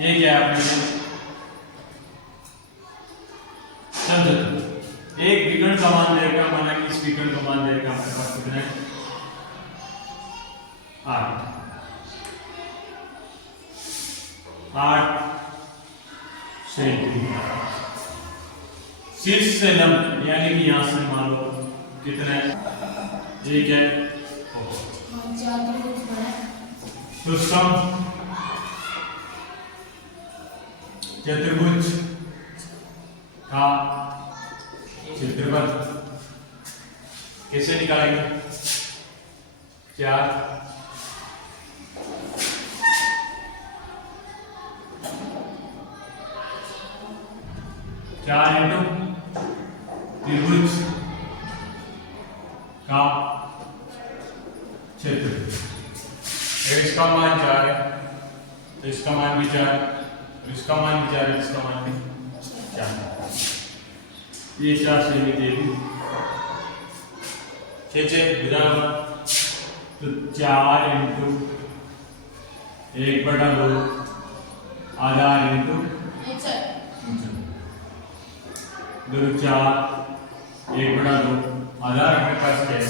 ये क्या है आपने समझो। एक विकर्ण का मान रहेगा, माना कि इस विकर्ण का मान रहेगा हमारे पास कितना है 8 सेंटीमीटर। शीर्ष से लंब यानी कि यहां से मान लो कितना है, ये क्या है तो सम चतुर्भुज का क्षेत्रफल कैसे निकालेंगे? 4 इंटू त्रिभुज का क्षेत्रफल। इसका मान 4 है तो इसका मान भी 4, इसका मान भी 4 है, इसका मान भी 4। ये 4 से भी दे दी 6 बराबर तो 4 इंटू 1/2 आधा इंटू 2 4 1/2 आधा हमारे पास क्या है?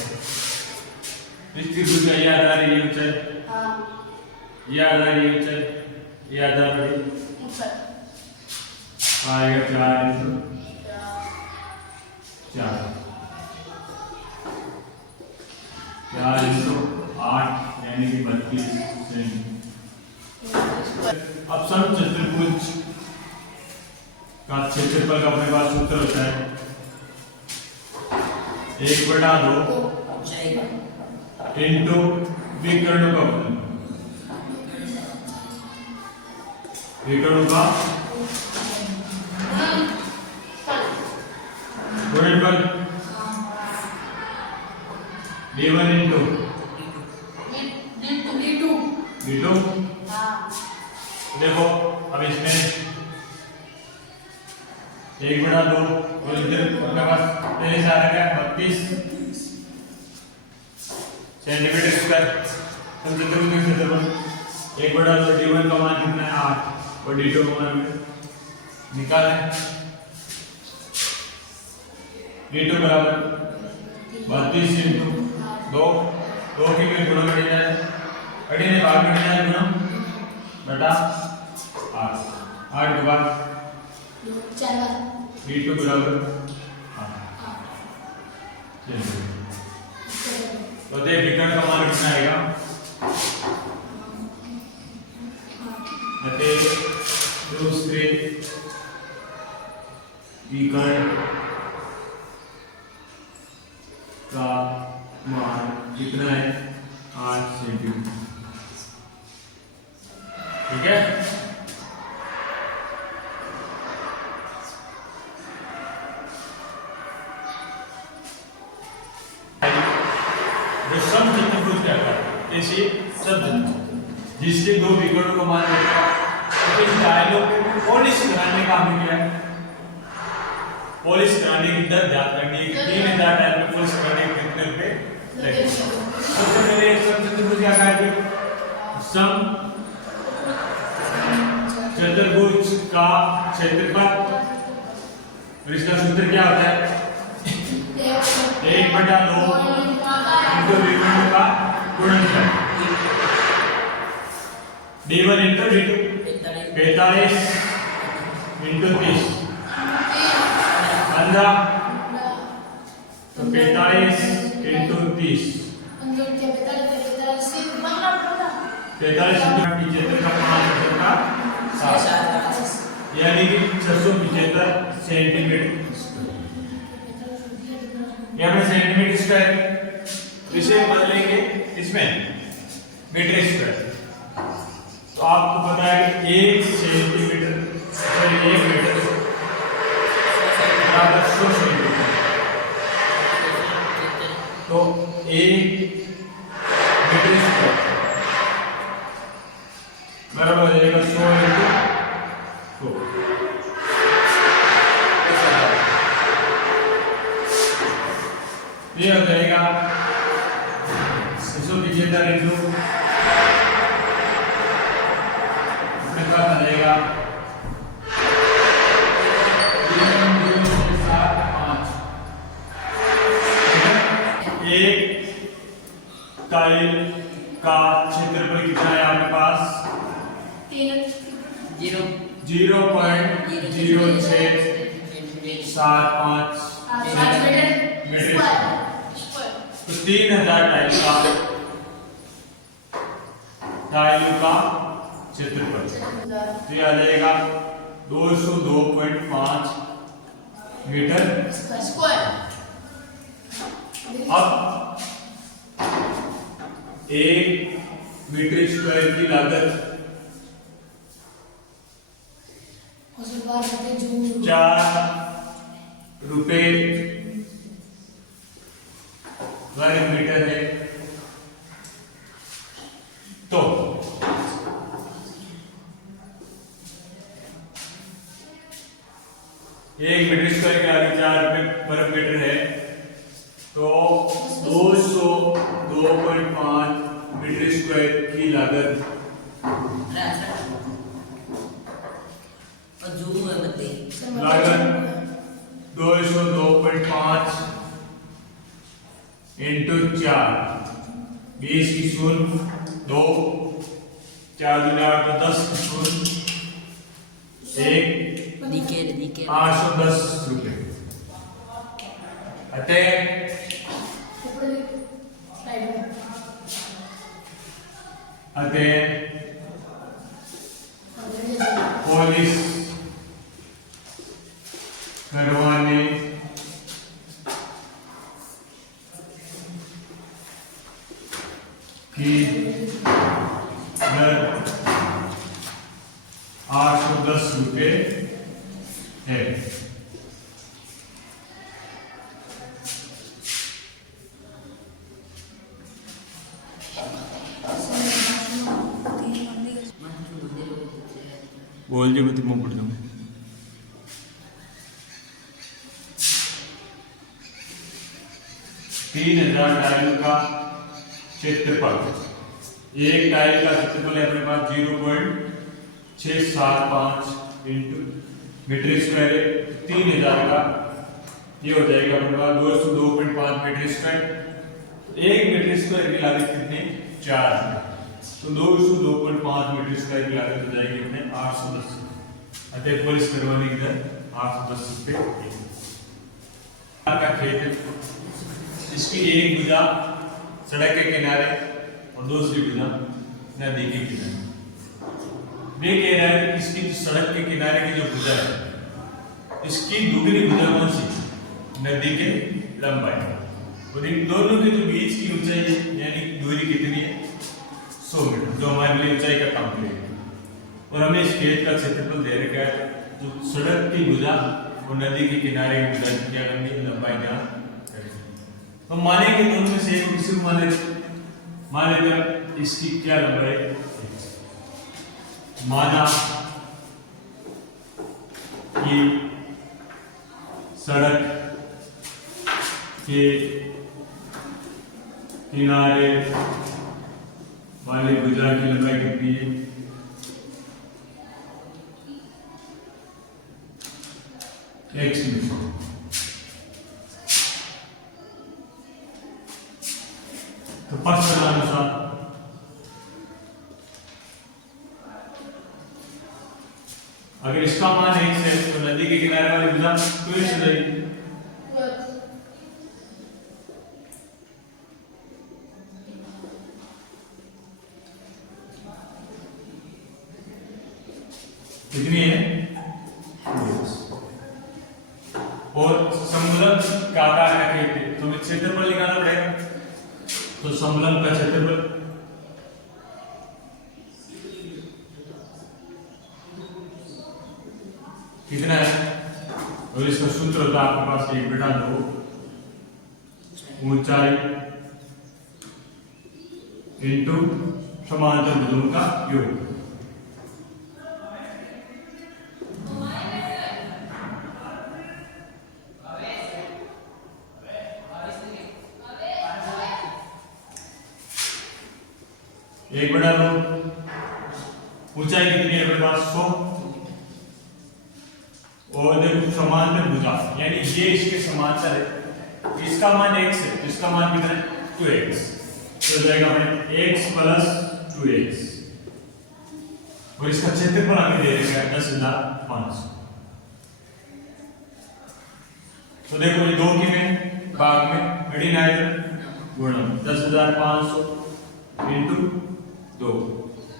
इस त्रिभुज का ये आधार है, ये ऊंचाई, ये आधार, ये ऊंचाई, ये आधार आएगा 4 इंटू 4 इंटू 8 यानी कि 32 सेंटीमीटर। अब समचतुर्भुज का क्षेत्रफल का अपने पास सूत्र होता है 1/2 इंटू विकर्णों का गुणनफल d1 इंटू d2। देखो अब इसमें 1/2 और इधर अपने पास पहले से आ रहा है 32 सेंटीमीटर स्क्वायर। समचतुर्भुज का क्षेत्रफल 1/2 d1 का मान कितना है 8 और d2 का मान निकालें। d2 बराबर 32 इंटू 2 की गुणा कर जाए, अड़ी ने भाग कर जाए गुणा बटा 8 के बाद d2 बराबर 8। तो देख विकर्ण का मान कितना आएगा दूसरे विकर्ण का मान कितना है 8 सेंटीमीटर। ठीक है, जो समचतुर्भुज कहता है ऐसे जिसके दो विकर्णों का मान होता है, इस डायलॉग को पॉलिश कराने का हमने क्या है, पॉलिश कराने की दर ज्ञात करनी है कि 3000 डायलॉग में पॉलिश करने के कितने रुपए लगेंगे। सबसे पहले समचतुर्भुज क्या करेंगे, समचतुर्भुज का क्षेत्रफल और इसका सूत्र क्या होता है 1/2 इंटू विकर्णों का गुणनफल d1 इंटू d2 45 इंटू 30 15 तो 45 इंटू 30 45 इंटू का 7 यानी कि 675 सेंटीमीटर। यहाँ पे सेंटीमीटर स्क्वायर इसे बदलेंगे इसमें मीटर स्क्वायर। तो आपको पता है कि 1 सेंटीमीटर 1 मीटर बराबर 100 सेंटीमीटर। तो 1 मीटर स्क्वायर बराबर हो जाएगा 100 इंटू 100। ये हो जाएगा 675 इंटू अपने पास आ जाएगा 0.75। एक टाइल का क्षेत्रफल कितना है आपके पास? 0.0675 मीटर। तो 3000 टाइल का क्षेत्रफल, तो ये आ जाएगा 202.5 मीटर स्क्वायर। अब 1 मीटर स्क्वायर की लागत 4 रुपए वर्ग मीटर है। तो 1 मीटर स्क्वायर की लागत 4 रुपए वर्ग मीटर है, तो 202.5 मीटर स्क्वायर की लागत लागत 202.5 इंटू 4, 20 की शून्य 2, 4 दूनी 8 तो 10 की शून्य 1, 810 रुपए। अतः पॉलिश करवाने की दर 810 रुपए है। बोल जी मैं तुमको पढ़ दूंगा। 3000 टाइल का क्षेत्रफल, एक टाइल का क्षेत्रफल है अपने पास 0.675 इंटू मीटर स्क्वायर है। 3000 का ये हो जाएगा अपने पास 202.5 मीटर स्क्वायर। एक मीटर स्क्वायर की लागत कितनी? 4 है, तो 202.5 मीटर स्क्वायर की लागत हो जाएगी अपने 810। अतः पॉलिश करवाने की दर 810 रुपए का खेत है। इसकी एक भुजा सड़क के किनारे और दूसरी भुजा नदी के किनारे। वे कह रहा है कि इसकी सड़क के किनारे की जो भुजा है, इसकी दुगनी भुजा कौन सी? नदी के लंबाई। और इन दोनों के जो बीच की ऊंचाई है यानी दूरी कितनी है? 100 मीटर, जो हमारे लिए ऊंचाई का काम करेगी। और हमें इस खेत का क्षेत्रफल दे रखा है, जो सड़क की भुजा और नदी के किनारे की भुजा क्या करनी है? लंबाई ज्ञात करेगी। तो मानेंगे दोनों में से एक किसी को मान लेगा इसकी क्या लंबाई? माना कि सड़क के किनारे वाली भुजा की लंबाई कितनी है? x metre. तो प्रश्न अनुसार अगर इसका मान 1 है तो नदी के किनारे वाली भुजा क्यों से जाएगी? कितनी है? और समूलक का आकार का खेत है, तो हमें क्षेत्रफल निकालना पड़ेगा। तो समूलक का क्षेत्रफल कितना है? और इसका सूत्र होता है आपके पास 1/2 ऊंचाई इंटू समांतर भुजों का योग। एक बड़ा लो, ऊंचाई कितनी है मेरे पास 100, और देखो समांतर भुजा यानी ये इसके समांतर है, इसका मान x है, इसका मान कितना है 2x, तो जाएगा हमें x प्लस 2x, और इसका क्षेत्रफल हमें दे देगा 10,500। तो देखो ये दो की में भाग में डिनोमिनेटर गुणा 10,500 इंटू 2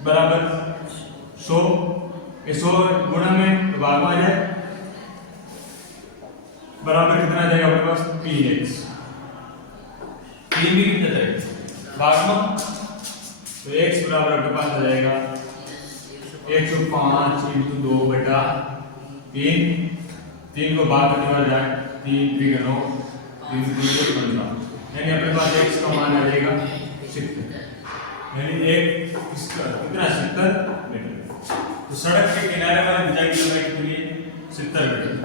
बराबर 100, 100 गुणा में तो भाग में आ जाए बराबर कितना आ जाएगा अपने पास 3x, 3 भी कितना जाएगा भाग में, तो x बराबर अपने पास आ जाएगा 105 इंटू 2 बटा 3, 3 को भाग करने वाला जाए 3 3 9 3 3 15, यानी अपने पास x का मान आ जाएगा 70, यानी एक इसका कितना 70 मीटर। तो सड़क के किनारे वाले भुजा की लंबाई कितनी है 70 मीटर।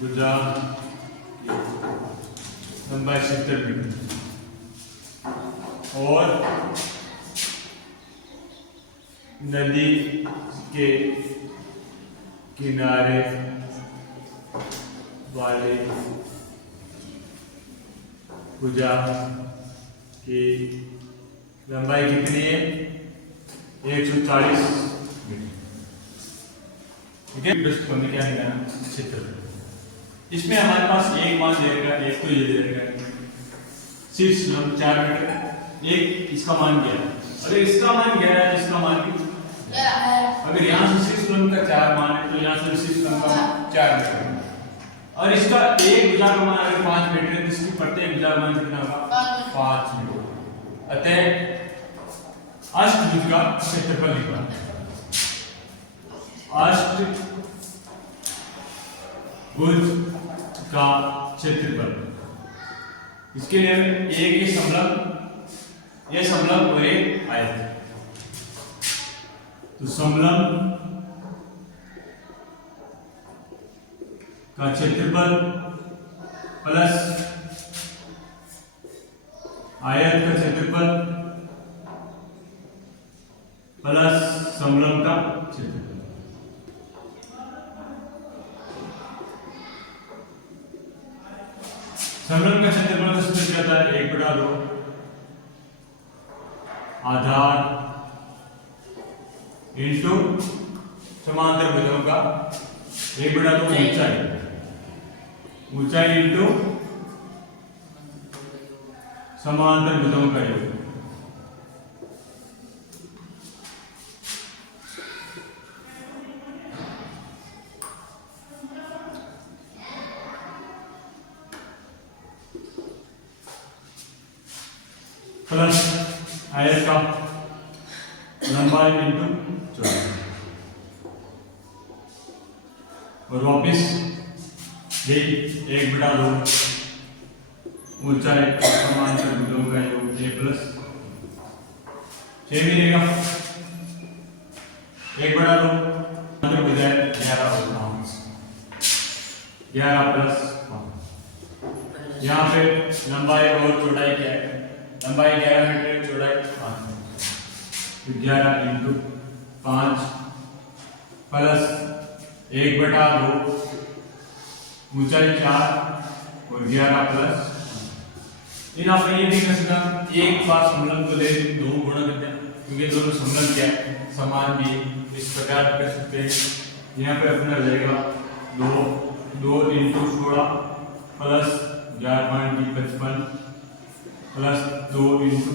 भुजा लंबाई 70 मीटर और नदी के किनारे वाले भुजा की लंबाई कितनी है 140 मीटर। ठीक है, हमें क्या निकालना क्षेत्र, इसमें हमारे पास एक मान दे रखा है, एक तो ये दे रखा है 4 मीटर, एक इसका मान क्या है, अगर इसका मान 11 है, इसका मान भी अगर यहाँ से 6 किलोमीटर का 4 मान है तो यहाँ से 6 किलोमीटर का 4 मीटर, और इसका एक भुजा का मान अगर 5 मीटर है तो इसकी प्रत्येक भुजा का मान कितना होगा 5 मीटर। अतः अष्टभुज का क्षेत्रफल लिखना, अष्टभुज का क्षेत्रफल, इसके लिए एक ये समलंब और एक आयत, तो समलंब का क्षेत्रफल प्लस आयत का क्षेत्रफल प्लस समलंब का क्षेत्रफल। समलंब का क्षेत्रफल का सूत्र क्या था 1/2 आधार इंटू समांतर भुजाओं का 1/2 ऊंचाई इंटू समांतर भुजाओं का योग। प्लस आयत का लंबाई इंटू चौड़ाई, और वापिस ये 1/2 ऊंचाई समांतर भुजाओं का योग a प्लस 6 मिलेगा 1/2 भुजाएं 11 प्लस 5, यहाँ पे लंबाई और चौड़ाई क्या है, लंबाई 11 मीटर, चौड़ाई 5 मीटर, 11 इंटू 5 प्लस 1/2 ऊंचाई 4 और 11 प्लस, यहाँ पर ये भी कर सकते हैं एक बार समलंब को ले दो गुणा करते हैं क्योंकि दोनों समलंब क्या है समान भी, इस प्रकार कर सकते हैं। यहाँ पे अपना रहेगा 2 इंटू 16 प्लस 11.55 प्लस 2 इंटू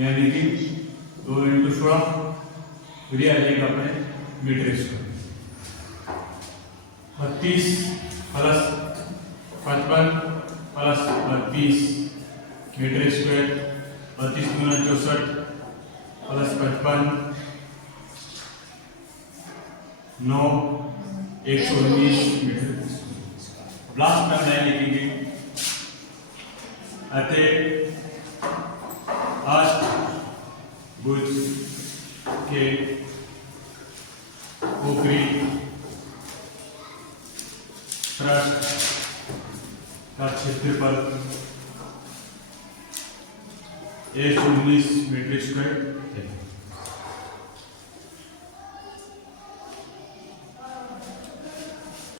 यानी कि 2 इंटू 16 फिर आ जाएगा अपने metre square 32 plus 55 plus 32 metre square, 32 गुना 64 प्लस 55 9 119 मीटर। लास्ट में लाइन लिखेंगे अतः अष्टभुज के ऊपरी पृष्ठ का क्षेत्रफल 119 मीटर स्क्वायर है।